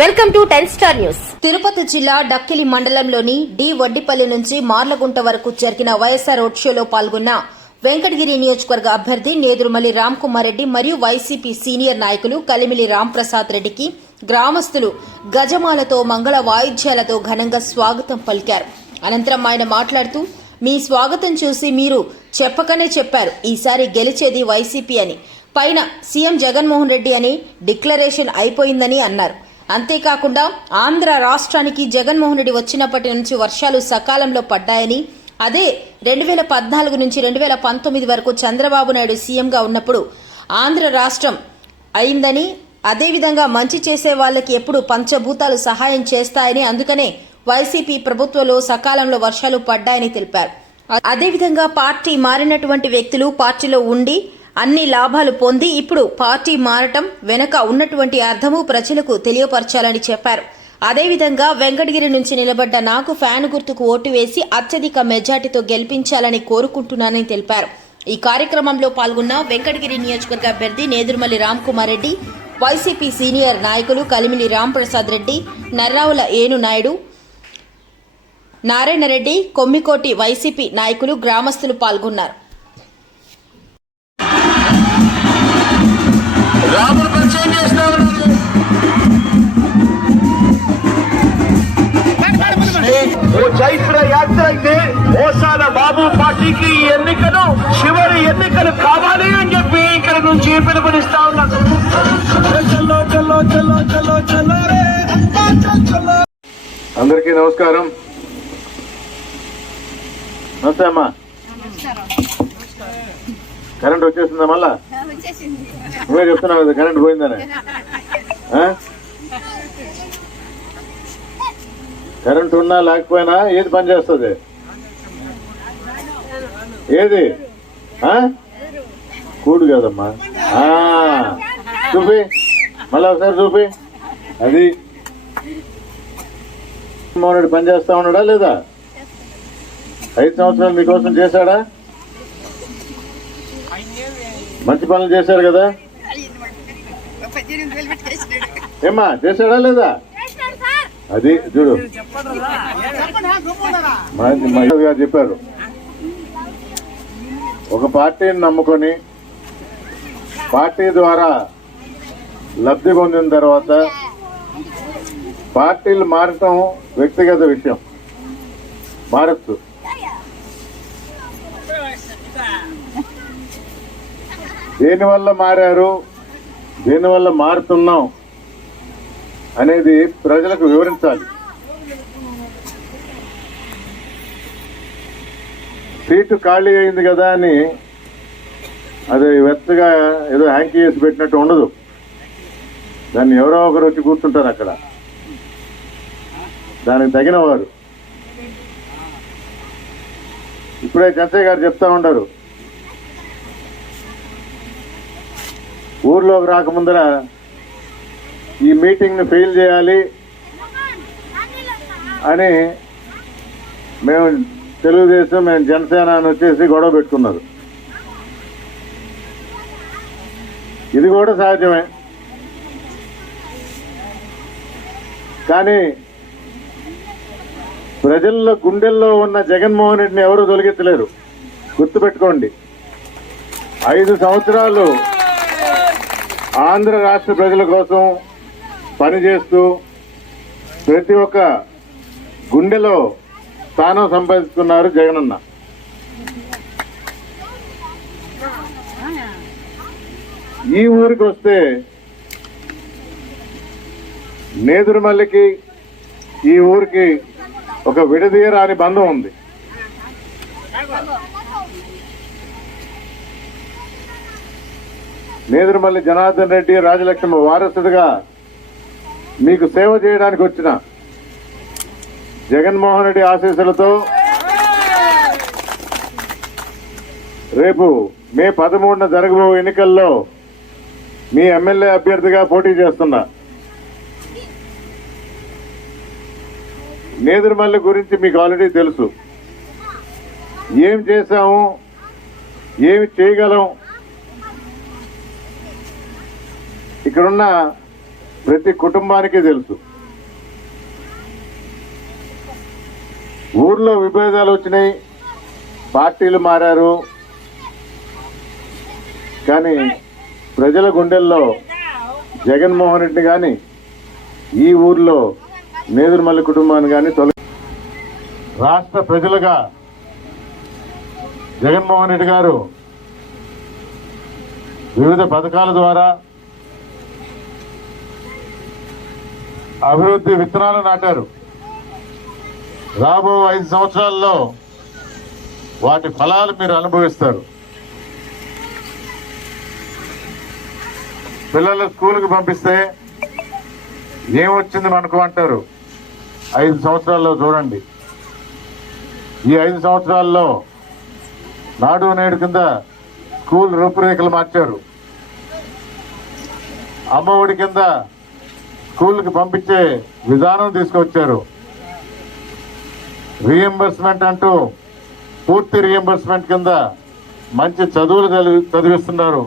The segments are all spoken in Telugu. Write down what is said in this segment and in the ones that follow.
Welcome to 10 star news. Tirupati జిల్లా డక్కిలి మండలంలోని డి వడ్డిపల్లి నుంచి మార్లగుంట వరకు జరిగిన వైఎస్ఆర్ రోడ్ షోలో పాల్గొన్న వెంకటగిరి నియోజకవర్గ అభ్యర్థి నేదురుమల్లి రామ్కుమార్ రెడ్డి మరియు వైసీపీ సీనియర్ నాయకులు కలిమిలి రాంప్రసాద్ రెడ్డికి గ్రామస్తులు గజమాలతో మంగళ వాయిద్యాలతో ఘనంగా స్వాగతం పలికారు. అనంతరం ఆయన మాట్లాడుతూ, మీ స్వాగతం చూసి మీరు చెప్పకనే చెప్పారు ఈసారి గెలిచేది వైసీపీ అని, పైన సీఎం జగన్మోహన్ రెడ్డి అని డిక్లరేషన్ అయిపోయిందని అన్నారు. అంతేకాకుండా ఆంధ్ర రాష్ట్రానికి జగన్మోహన్ రెడ్డి వచ్చినప్పటి నుంచి వర్షాలు సకాలంలో పడ్డాయని, అదే 2014 నుంచి 2019 వరకు చంద్రబాబు నాయుడు సీఎంగా ఉన్నప్పుడు ఆంధ్ర రాష్ట్రం అయిందని, అదేవిధంగా మంచి చేసే వాళ్ళకి ఎప్పుడు పంచభూతాలు సహాయం చేస్తాయని, అందుకనే వైసీపీ ప్రభుత్వంలో సకాలంలో వర్షాలు పడ్డాయని తెలిపారు. అదేవిధంగా పార్టీ మారినటువంటి వ్యక్తులు పార్టీలో ఉండి అన్ని లాభాలు పొంది ఇప్పుడు పార్టీ మారటం వెనుక ఉన్నటువంటి అర్థము ప్రజలకు తెలియపరచాలని చెప్పారు. అదేవిధంగా వెంకటగిరి నుంచి నిలబడ్డ నాకు ఫ్యాన్ గుర్తుకు ఓటు వేసి అత్యధిక మెజార్టీతో గెలిపించాలని కోరుకుంటున్నానని తెలిపారు. ఈ కార్యక్రమంలో పాల్గొన్న వెంకటగిరి నియోజకవర్గ అభ్యర్థి నేదురుమల్లి రామ్కుమార్ రెడ్డి, వైసీపీ సీనియర్ నాయకులు కలిమిలి రాంప్రసాద్ రెడ్డి, నర్రావుల ఏను నాయుడు, నారాయణ రెడ్డి, కొమ్మికోటి వైసీపీ నాయకులు, గ్రామస్తులు పాల్గొన్నారు. చైత్ర యాత్ర అయితే ఓసాల బాబు పార్టీకి ఎన్నికలు చివరి ఎన్నికలు కావాలి అని చెప్పి ఇక్కడ నుంచి పిలుపునిస్తా ఉన్నాను. అందరికీ నమస్కారం. నమస్తే అమ్మా. కరెంట్ వచ్చేసిందా? మళ్ళా నువ్వే చెప్తున్నావు కదా కరెంట్ పోయిందని. కరెంట్ ఉన్నా లేకపోయినా ఏది పని చేస్తుంది? ఏది కూడు కదమ్మా. చూపి, మళ్ళీ ఒకసారి చూపి. అది మోహన్ రెడ్డి పని చేస్తా ఉన్నాడా లేదా? 5 సంవత్సరాలు మీకోసం చేశాడా? మంచి పనులు చేశారు కదా? ఏమ్మా చేశాడా లేదా? అది చూడు గారు చెప్పారు. ఒక పార్టీని నమ్ముకొని పార్టీ ద్వారా లబ్ధి పొందిన తర్వాత పార్టీలు మారటం వ్యక్తిగత విషయం, మారచ్చు. దేనివల్ల మారారు, దేనివల్ల మారుతున్నాం అనేది ప్రజలకు వివరించాలి. సీటు ఖాళీ అయింది కదా అని అది వెచ్చగా ఏదో హ్యాంకీ చేసి పెట్టినట్టు ఉండదు. దాన్ని ఎవరో ఒకరు వచ్చి కూర్చుంటారు అక్కడ, దానికి తగిన వారు. ఇప్పుడే చంద్రయ్య గారు చెప్తా ఉండరు, ఊర్లోకి రాకముందర ఈ మీటింగ్ని ఫెయిల్ చేయాలి అని మేము తెలుగుదేశం, మేము జనసేన అని వచ్చేసి గొడవ పెట్టుకున్నారు. ఇది కూడా సహజమే. కానీ ప్రజల్లో గుండెల్లో ఉన్న జగన్మోహన్ రెడ్డిని ఎవరూ తొలగించలేరు. గుర్తుపెట్టుకోండి, 5 సంవత్సరాలు ఆంధ్ర రాష్ట్ర ప్రజల కోసం పనిచేస్తూ ప్రతి ఒక్క గుండెలో స్థానం సంపాదించుకున్నారు జగనన్న. ఈ ఊరికి వస్తే నేదురుమల్లికి ఈ ఊరికి ఒక విడదీయరాని బంధం ఉంది. నేదురుమల్లి జనార్దన్ రెడ్డి రాజలక్ష్మి వారసుడిగా మీకు సేవ చేయడానికి వచ్చిన జగన్మోహన్ రెడ్డి ఆశీస్సులతో రేపు మే 13న జరగబో ఎన్నికల్లో మీ ఎమ్మెల్యే అభ్యర్థిగా పోటీ చేస్తున్నా. నేదురుమల్లి గురించి మీకు ఆల్రెడీ తెలుసు. ఏం చేశాము, ఏమి చేయగలం, ఇక్కడున్న ప్రతి కుటుంబానికి తెలుసు. ఊర్లో విభేదాలు వచ్చినాయి, పార్టీలు మారారు, కానీ ప్రజల గుండెల్లో జగన్మోహన్ రెడ్డి కానీ ఈ ఊర్లో నేదురుమల్లి కుటుంబాన్ని కానీ రాష్ట్ర ప్రజలుగా జగన్మోహన్ రెడ్డి గారు వివిధ పథకాల ద్వారా అభివృద్ధి విత్తనాలు నాటారు. రాబో 5 సంవత్సరాల్లో వాటి ఫలాలు మీరు అనుభవిస్తారు. పిల్లలు స్కూల్కి పంపిస్తే ఏమొచ్చింది మనకు అంటారు. 5 సంవత్సరాల్లో చూడండి. ఈ 5 సంవత్సరాల్లో నాడు నేడు కింద స్కూల్ రూపురేఖలు మార్చారు. అమ్మఒడి కింద స్కూల్కి పంపించే విధానం తీసుకొచ్చారు. రీఎంబర్స్మెంట్ అంటూ పూర్తి రీఎంబర్స్మెంట్ కింద మంచి చదువులు చదివిస్తున్నారు.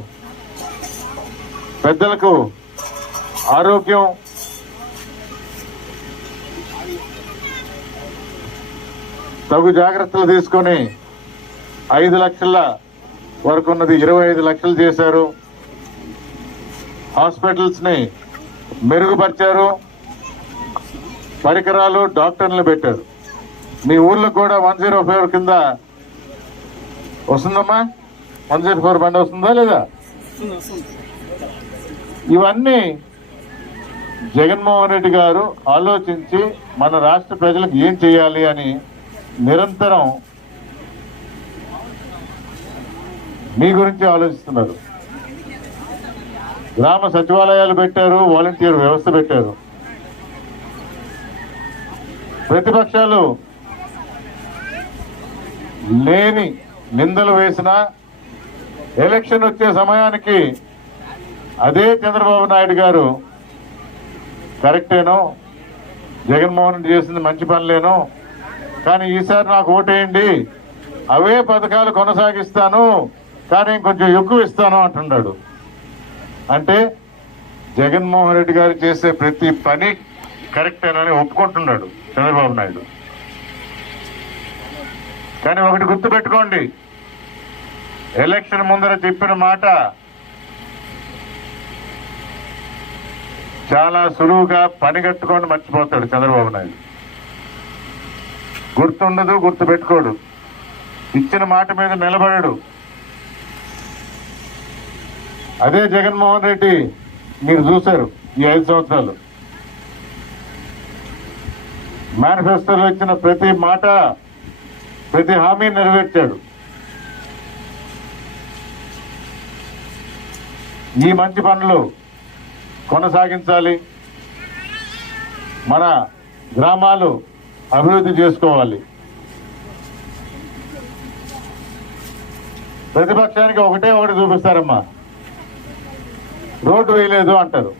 పెద్దలకు ఆరోగ్యం, తగు జాగ్రత్తలు తీసుకొని 5 లక్షల వరకు ఉన్నది 25 లక్షలు చేశారు. హాస్పిటల్స్ ని మెరుగుపరిచారు. పరికరాలు, డాక్టర్లు పెట్టారు. మీ ఊర్లో కూడా 104 కింద వస్తుందమ్మా? 104 బండి వస్తుందా లేదా? ఇవన్నీ జగన్మోహన్ రెడ్డి గారు ఆలోచించి మన రాష్ట్ర ప్రజలకు ఏం చేయాలి అని నిరంతరం మీ గురించి ఆలోచిస్తున్నారు. గ్రామ సచివాలయాలు పెట్టారు, వాలంటీర్ వ్యవస్థ పెట్టారు. ప్రతిపక్షాలు లేని నిందలు వేసినా ఎలక్షన్ వచ్చే సమయానికి అదే చంద్రబాబు నాయుడు గారు కరెక్టేనో, జగన్మోహన్ రెడ్డి చేసింది మంచి పనులేనో, కానీ ఈసారి నాకు ఓటేయండి, అవే పథకాలు కొనసాగిస్తాను, కానీ కొంచెం ఎక్కువ ఇస్తాను అంటున్నాడు. అంటే జగన్మోహన్ రెడ్డి గారు చేసే ప్రతి పని కరెక్టేనని ఒప్పుకుంటున్నాడు చంద్రబాబు నాయుడు. కానీ ఒకటి గుర్తుపెట్టుకోండి, ఎలక్షన్ ముందర చెప్పిన మాట చాలా సులువుగా పని కట్టుకొని మర్చిపోతాడు చంద్రబాబు నాయుడు. గుర్తుండదు, గుర్తు పెట్టుకోడు, ఇచ్చిన మాట మీద నిలబడడు. అదే జగన్మోహన్ రెడ్డి మీరు చూశారు ఈ 5 సంవత్సరాలు. మేనిఫెస్టోలో ఇచ్చిన ప్రతి మాట, ప్రతి హామీ నెరవేర్చాడు. ఈ మంచి పనులు కొనసాగించాలి, మన గ్రామాలు అభివృద్ధి చేసుకోవాలి. ప్రతిపక్షానికి ఒకటి చూపిస్తారమ్మా, రోడ్డు వేయలేదు అంటారు.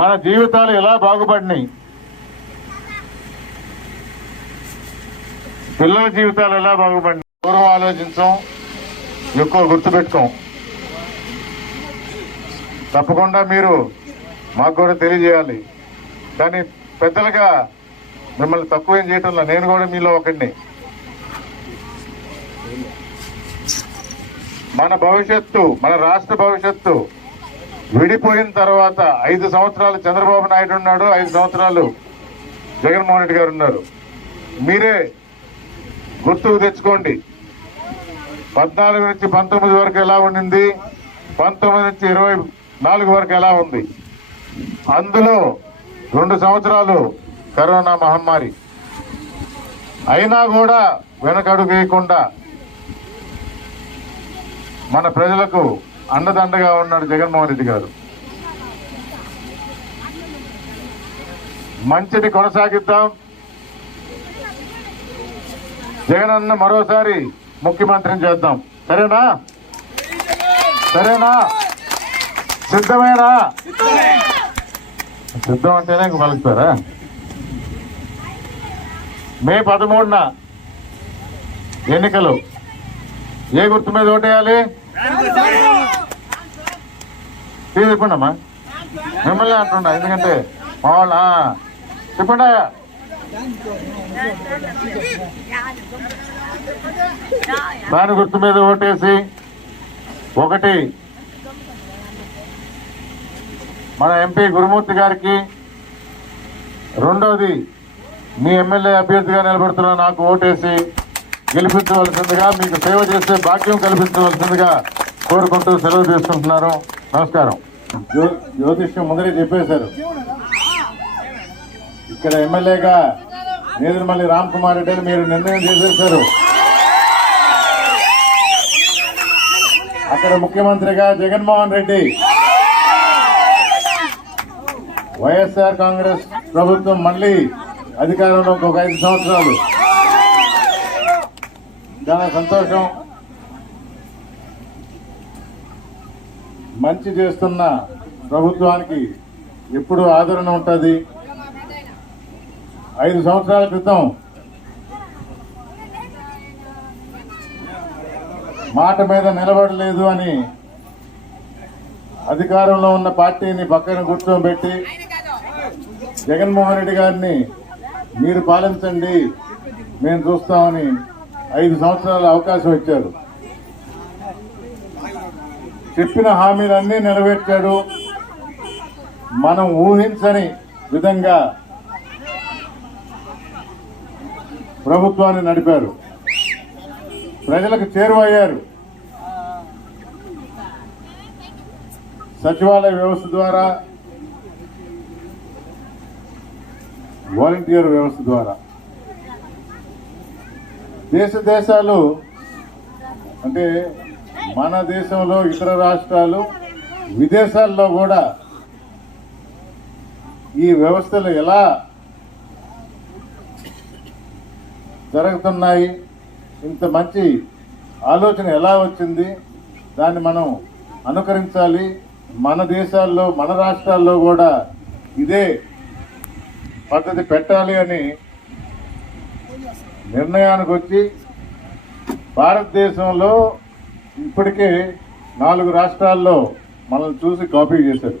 మన జీవితాలు ఎలా బాగుపడినాయి, పిల్లల జీవితాలు ఎలా బాగుపడినాయి పూర్వం ఆలోచించాం, ఎక్కువ గుర్తుపెట్టుకోం. తప్పకుండా మీరు మాకు కూడా తెలియజేయాలి. కానీ పెద్దలుగా మిమ్మల్ని తక్కువ ఏం చేయటంలో నేను కూడా మీలో ఒకడిని. మన భవిష్యత్తు, మన రాష్ట్ర భవిష్యత్తు విడిపోయిన తర్వాత 5 సంవత్సరాలు చంద్రబాబు నాయుడు ఉన్నాడు, 5 సంవత్సరాలు జగన్మోహన్ రెడ్డి గారు ఉన్నారు. మీరే గుర్తుకు తెచ్చుకోండి. 14 నుంచి 19 వరకు ఎలా ఉండింది, 19 నుంచి 24 వరకు ఎలా ఉంది. అందులో 2 సంవత్సరాలు కరోనా మహమ్మారి అయినా కూడా వెనకడుగు వేయకుండా మన ప్రజలకు అండదండగా ఉన్నాడు జగన్మోహన్ రెడ్డి గారు. మంచిని కొనసాగిద్దాం. జగనన్న మరోసారి ముఖ్యమంత్రిని చేద్దాం. సరేనా? సరేనా? సిద్ధమేనా? సిద్ధం అంటేనే ఇంక పలుకుతారా? మే 13న ఎన్నికలు. ఏ గుర్తు మీద ఓటేయాలి? చెప్పండి అమ్మా. మిమ్మల్ని అంటున్నా, ఎందుకంటే మా వాళ్ళ చెప్పండి. దాని గుర్తు మీద ఓటేసి ఒకటి మన ఎంపీ గురుమూర్తి గారికి, రెండోది మీ ఎమ్మెల్యే అభ్యర్థిగా నిలబడుతున్న నాకు ఓటేసి గెలిపించవలసిందిగా, మీకు సేవ చేసే భాగ్యం కల్పించవలసిందిగా కోరుకుంటూ సెలవు తీసుకుంటున్నారు. నమస్కారం. జ్యోతిష్యం ముందరే చెప్పేశారు. ఇక్కడ ఎమ్మెల్యేగా నేదురుమల్లి రామ్ కుమార్ రెడ్డి అని మీరు నిర్ణయం చేసేశారు. అక్కడ ముఖ్యమంత్రిగా జగన్మోహన్ రెడ్డి. వైఎస్ఆర్ కాంగ్రెస్ ప్రభుత్వం మళ్ళీ అధికారంలో ఒక 5 సంవత్సరాలు. చాలా సంతోషం. మంచి చేస్తున్న ప్రభుత్వానికి ఎప్పుడు ఆదరణ ఉంటుంది. 5 సంవత్సరాల క్రితం మాట మీద నిలబడలేదు అని అధికారంలో ఉన్న పార్టీని పక్కన కూర్చోబెట్టి జగన్మోహన్ రెడ్డి గారిని మీరు పాలించండి మేము చూస్తామని 5 సంవత్సరాల అవకాశం ఇచ్చారు. చెప్పిన హామీలన్నీ నెరవేర్చాడు. మనం ఊహించని విధంగా ప్రభుత్వాన్ని నడిపారు. ప్రజలకు చేరువయ్యారు. సచివాలయ వ్యవస్థ ద్వారా, వాలంటీర్ వ్యవస్థ ద్వారా దేశాలు అంటే మన దేశంలో ఇతర రాష్ట్రాలు, విదేశాల్లో కూడా ఈ వ్యవస్థలు ఎలా జరుగుతున్నాయి, ఇంత మంచి ఆలోచన ఎలా వచ్చింది, దాన్ని మనం అనుకరించాలి. మన దేశాల్లో, మన రాష్ట్రాల్లో కూడా ఇదే పద్ధతి పెట్టాలి అని నిర్ణయానికి వచ్చి భారతదేశంలో ఇప్పటికే 4 రాష్ట్రాల్లో మనల్ని చూసి కాపీ చేశారు.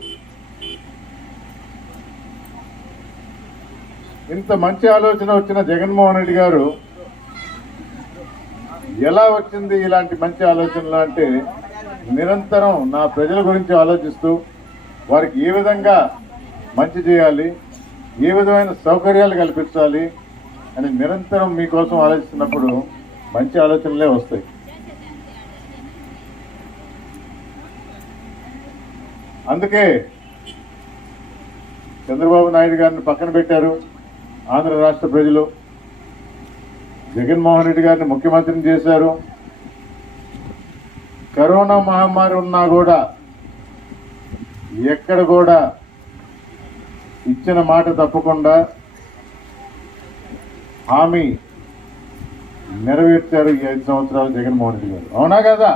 ఇంత మంచి ఆలోచన వచ్చిన జగన్మోహన్ రెడ్డి గారు ఎలా వచ్చింది ఇలాంటి మంచి ఆలోచనలు అంటే, నిరంతరం నా ప్రజల గురించి ఆలోచిస్తూ వారికి ఏ విధంగా మంచి చేయాలి, ఏ విధమైన సౌకర్యాలు కల్పించాలి అని నిరంతరం మీకోసం ఆలోచిస్తున్నప్పుడు మంచి ఆలోచనలే వస్తాయి. అందుకే చంద్రబాబు నాయుడు గారిని పక్కన పెట్టారు ఆంధ్ర రాష్ట్ర ప్రజలు. జగన్మోహన్ రెడ్డి గారిని ముఖ్యమంత్రిని చేశారు. కరోనా మహమ్మారి ఉన్నా కూడా ఎక్కడ కూడా ఇచ్చిన మాట తప్పకుండా హామీ నెరవేర్చారు ఈ 5 సంవత్సరాలు జగన్మోహన్ రెడ్డి గారు. అవునా కదా?